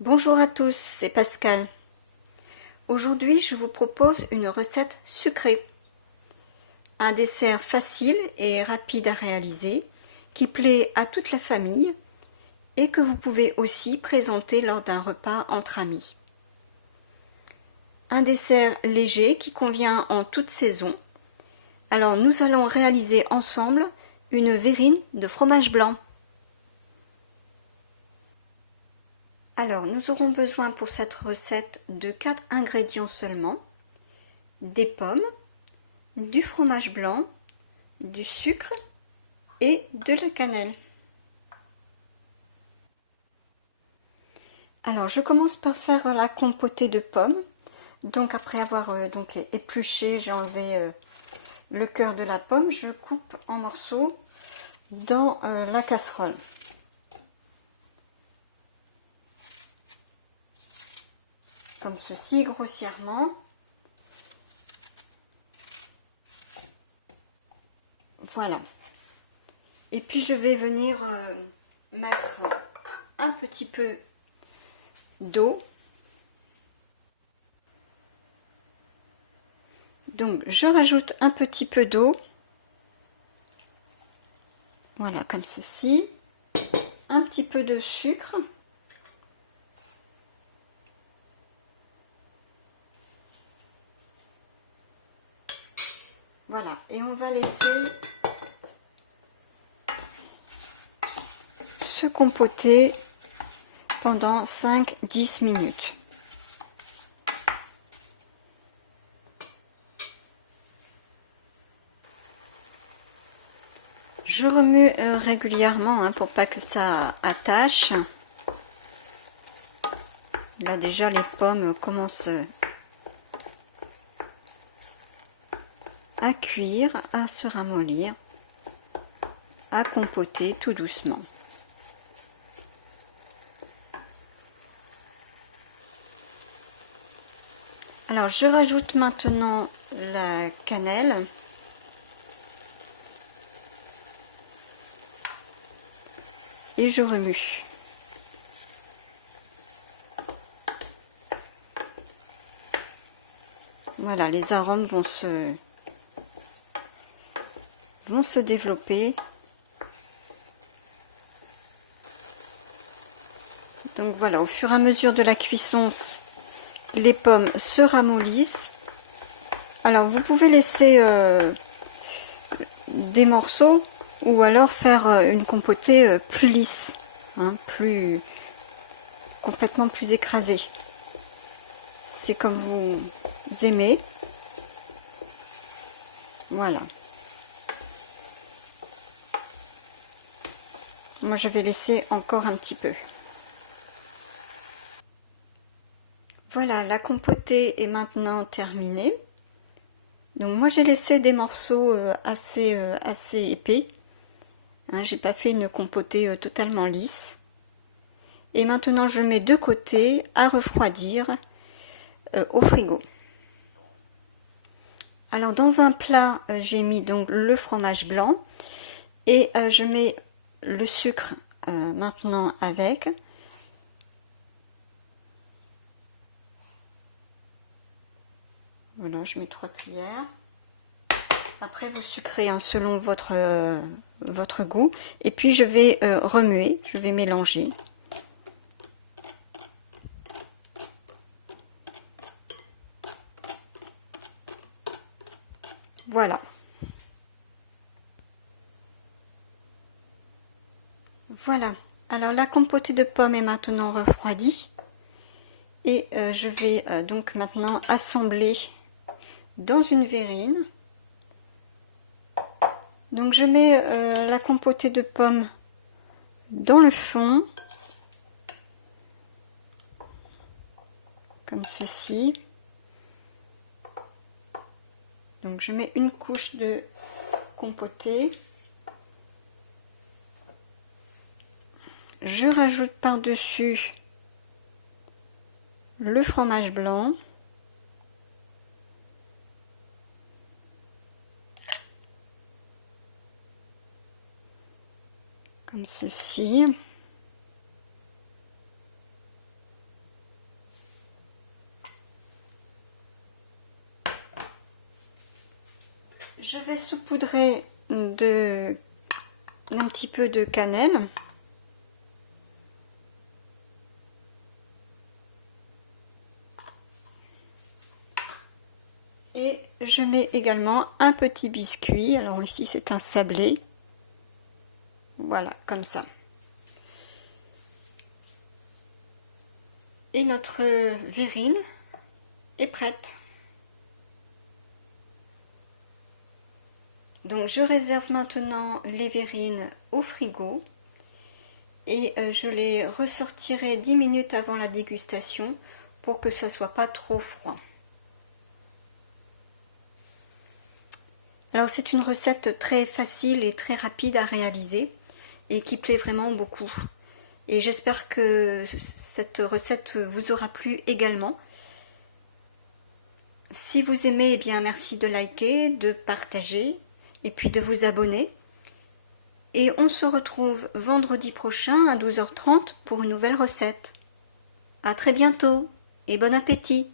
Bonjour à tous, c'est Pascal. Aujourd'hui, je vous propose une recette sucrée. Un dessert facile et rapide à réaliser, qui plaît à toute la famille et que vous pouvez aussi présenter lors d'un repas entre amis. Un dessert léger qui convient en toute saison. Alors nous allons réaliser ensemble une verrine de fromage blanc. Alors nous aurons besoin pour cette recette de 4 ingrédients seulement. Des pommes, du fromage blanc, du sucre et de la cannelle. Alors je commence par faire la compotée de pommes. Donc après avoir épluché, j'ai enlevé le cœur de la pomme, je coupe en morceaux dans la casserole. Comme ceci, grossièrement. Voilà. Et puis je vais venir mettre un petit peu d'eau. Donc je rajoute un petit peu d'eau. Voilà, comme ceci. Un petit peu de sucre. Voilà, et on va laisser se compoter pendant 5-10 minutes. Je remue régulièrement pour pas que ça attache. Là déjà les pommes commencent à cuire, à se ramollir, à compoter tout doucement. Alors je rajoute maintenant la cannelle. Et je remue. Voilà, les arômes vont se développer. Donc voilà, au fur et à mesure de la cuisson, les pommes se ramollissent. Alors vous pouvez laisser des morceaux ou alors faire une compotée plus lisse, complètement plus écrasée. C'est comme vous aimez. Voilà. Moi je vais laisser encore un petit peu. Voilà, la compotée est maintenant terminée. Donc moi j'ai laissé des morceaux assez épais. J'ai pas fait une compotée totalement lisse. Et maintenant je mets de côté à refroidir au frigo. Alors dans un plat j'ai mis donc le fromage blanc et je mets le sucre maintenant avec. Voilà, je mets 3 cuillères. Après vous sucrez selon votre goût. Et puis je vais remuer, je vais mélanger. Voilà. Voilà. Alors la compotée de pommes est maintenant refroidie. Et je vais donc maintenant assembler dans une verrine. Donc je mets la compotée de pommes dans le fond, comme ceci. Donc je mets une couche de compotée. Je rajoute par-dessus le fromage blanc. Comme ceci. vais saupoudrer d'un petit peu de cannelle. Et je mets également un petit biscuit. Alors ici c'est un sablé. Voilà, comme ça. Et notre verrine est prête. Donc je réserve maintenant les verrines au frigo et je les ressortirai 10 minutes avant la dégustation pour que ça ne soit pas trop froid. Alors c'est une recette très facile et très rapide à réaliser et qui plaît vraiment beaucoup. Et j'espère que cette recette vous aura plu également. Si vous aimez, eh bien merci de liker, de partager et puis de vous abonner. Et on se retrouve vendredi prochain à 12h30 pour une nouvelle recette. À très bientôt et bon appétit!